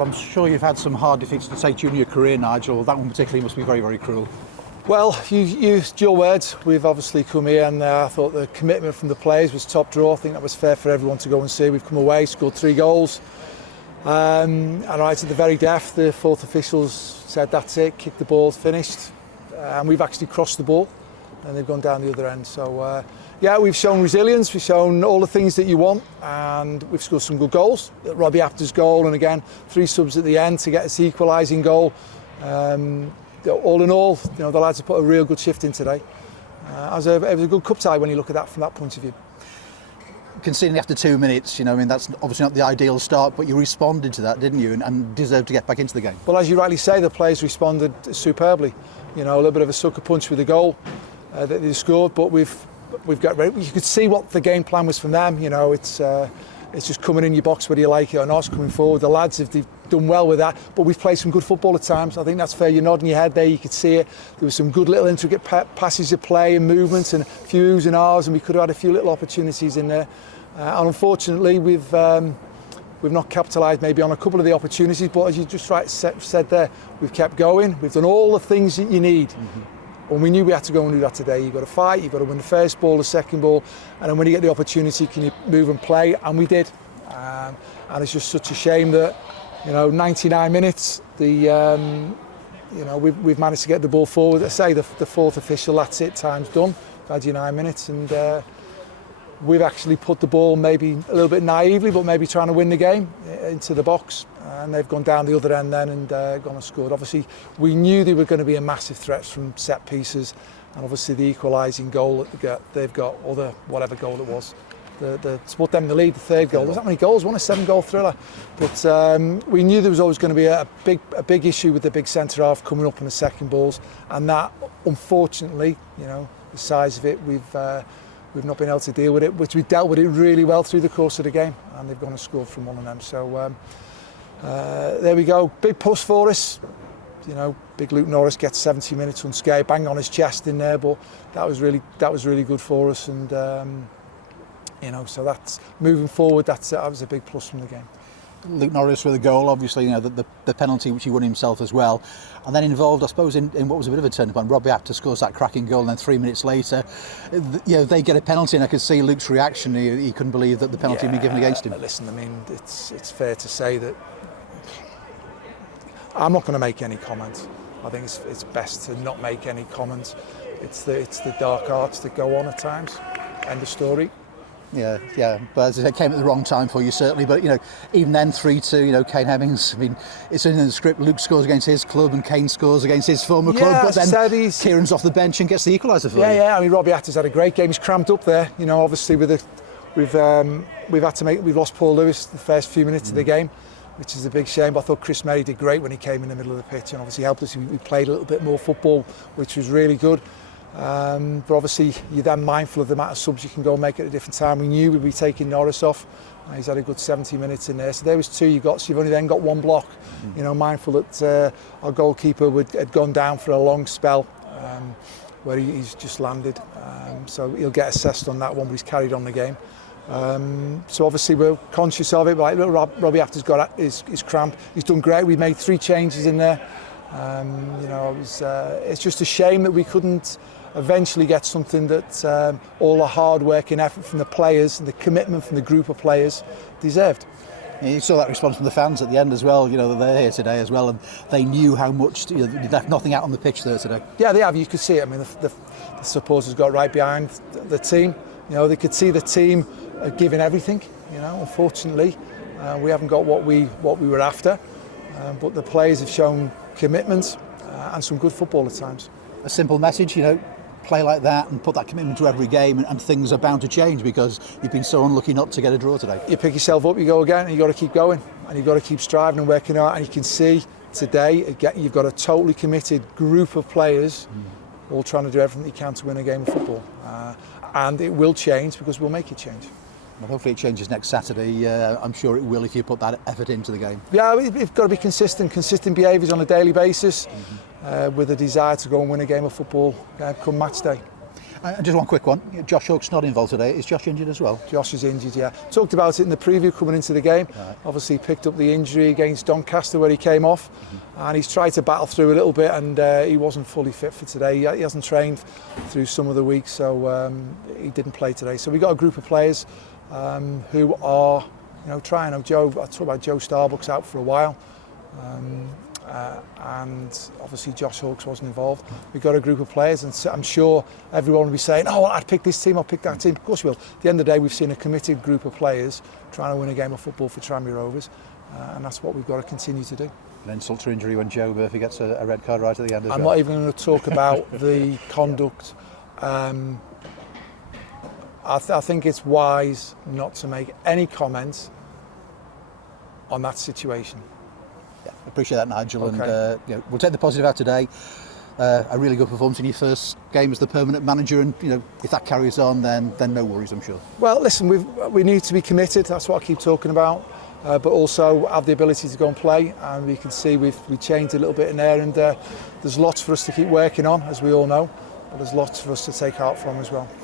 I'm sure you've had some hard defeats to take during your career, Nigel. That one particularly must be very, very cruel. Well, you used your words. We've obviously come here and I thought the commitment from the players was top draw. I think that was fair for everyone to go and see. We've come away, scored 3 goals. And right at the very death, the fourth officials said that's it, kick the ball, finished. And we've actually crossed the ball and they've gone down the other end. So, yeah, we've shown resilience, we've shown all the things that you want, and we've scored some good goals. 𝗦𝗧𝗔𝗬𝗢𝗥𝗧's goal, and again, 3 subs at the end to get us the equalising goal. All in all, you know, the lads have put a real good shift in today. It was a good cup tie when you look at that from that point of view. Conceding after 2 minutes, you know, I mean, that's obviously not the ideal start, but you responded to that, didn't you, and deserved to get back into the game. Well, as you rightly say, the players responded superbly. You know, a little bit of a sucker punch with the goal that they scored, but we've got ready. You could see what the game plan was from them. You know, it's just coming in your box whether you like it or not, coming forward. The lads have done well with that, but we've played some good football at times. I think that's fair. You're nodding your head there, you could see it. There was some good little intricate passes of play and movements and a few oohs and ahs, and we could have had a few little opportunities in there. And unfortunately, we've not capitalised maybe on a couple of the opportunities, but as you just said there, we've kept going. We've done all the things that you need. And we knew we had to go and do that today. You've got to fight, you've got to win the first ball, the second ball, and then when you get the opportunity, can you move and play? And we did. And it's just such a shame that, you know, 99 minutes, you know, we've managed to get the ball forward. I say the fourth official, that's it, time's done. We've had you 9 minutes, and we've actually put the ball maybe a little bit naively, but maybe trying to win the game into the box. And they've gone down the other end then and gone and scored. Obviously, we knew they were going to be a massive threat from set pieces, and obviously the equalising goal that they've got, or the whatever goal it was, to put them in the lead, the third goal. There's that many goals, won a 7-goal thriller. But we knew there was always going to be a big issue with the big centre half coming up in the second balls, and that, unfortunately, you know, the size of it, we've not been able to deal with it, which we dealt with it really well through the course of the game, and they've gone and scored from one of them. So. There we go, big push for us. You know, big Luke Norris gets 70 minutes unscathed, bang on his chest in there, but that was really good for us, and you know, so that's moving forward. That was a big plus from the game. Luke Norris with a goal, obviously, you know, the penalty which he won himself as well, and then involved, I suppose, in what was a bit of a turning point. 𝗦𝗧𝗔𝗬𝗢𝗥𝗧 scores that cracking goal, and then 3 minutes later, you know, they get a penalty, and I could see Luke's reaction. He couldn't believe that the penalty had been given against him. Listen, I mean, it's fair to say that I'm not going to make any comments. I think it's best to not make any comments. It's the dark arts that go on at times. End of story. Yeah, but as I said, it came at the wrong time for you, certainly. But, you know, even then, 3-2, you know, 𝗦𝗢𝗩𝗥𝗧, I mean, it's in the script. Luke scores against his club and Kane scores against his former club. But then Kieran's off the bench and gets the equaliser for you. Yeah, I mean, 𝗦𝗧𝗔𝗬𝗢𝗥𝗧's had a great game. He's cramped up there, you know, obviously we've lost Paul Lewis the first few minutes of the game, which is a big shame. But I thought Chris Merry did great when he came in the middle of the pitch and obviously helped us. We played a little bit more football, which was really good. But obviously you're then mindful of the amount of subs you can go and make at a different time. We knew we'd be taking Norris off. He's had a good 70 minutes in there. So there was 2 you got, so you've only then got 1 block. You know, mindful that our goalkeeper had gone down for a long spell where he's just landed. So he'll get assessed on that one, but he's carried on the game. So obviously we're conscious of it, but like 𝗦𝗧𝗔𝗬𝗢𝗥𝗧's got his cramp. He's done great. We made 3 changes in there. You know, it's just a shame that we couldn't eventually get something that all the hard work and effort from the players and the commitment from the group of players deserved. Yeah, you saw that response from the fans at the end as well. You know, they're here today as well, and they knew how much, you know, they left nothing out on the pitch there today. Yeah, they have. You could see it. I mean, the supporters got right behind the team. You know, they could see the team giving everything. You know, unfortunately, we haven't got what we were after, but the players have shown commitment and some good football at times. A simple message, you know, play like that and put that commitment to every game, and things are bound to change because you've been so unlucky not to get a draw today. You pick yourself up, you go again, and you've got to keep going, and you've got to keep striving and working hard. And you can see today, again, you've got a totally committed group of players all trying to do everything they can to win a game of football. And it will change because we'll make it change. Well, hopefully it changes next Saturday. I'm sure it will if you put that effort into the game. Yeah, we've got to be consistent behaviours on a daily basis with a desire to go and win a game of football come match day. Just one quick one. Josh Hook's not involved today. Is Josh injured as well? Josh is injured, yeah. Talked about it in the preview coming into the game. Right. Obviously picked up the injury against Doncaster where he came off, and he's tried to battle through a little bit, and he wasn't fully fit for today. He hasn't trained through some of the week, so he didn't play today. So we got a group of players who are, trying. I talked about 𝗬𝗢𝗪𝗏's out for a while. And obviously Josh Hawkes wasn't involved. We've got a group of players, and I'm sure everyone will be saying, oh, I'd pick this team, I'll pick that team. Of course we will. At the end of the day, we've seen a committed group of players trying to win a game of football for Tranmere Rovers, and that's what we've got to continue to do. An insult to injury when Joe Murphy gets a red card right at the end as well. I'm not even going to talk about the conduct. I think it's wise not to make any comments on that situation. Yeah, appreciate that, Nigel. Okay. And we'll take the positive out today. A really good performance in your first game as the permanent manager, and if that carries on, then no worries, I'm sure. Well, listen, we need to be committed. That's what I keep talking about. But also have the ability to go and play, and we can see we changed a little bit in there, and there's lots for us to keep working on, as we all know, but there's lots for us to take heart from as well.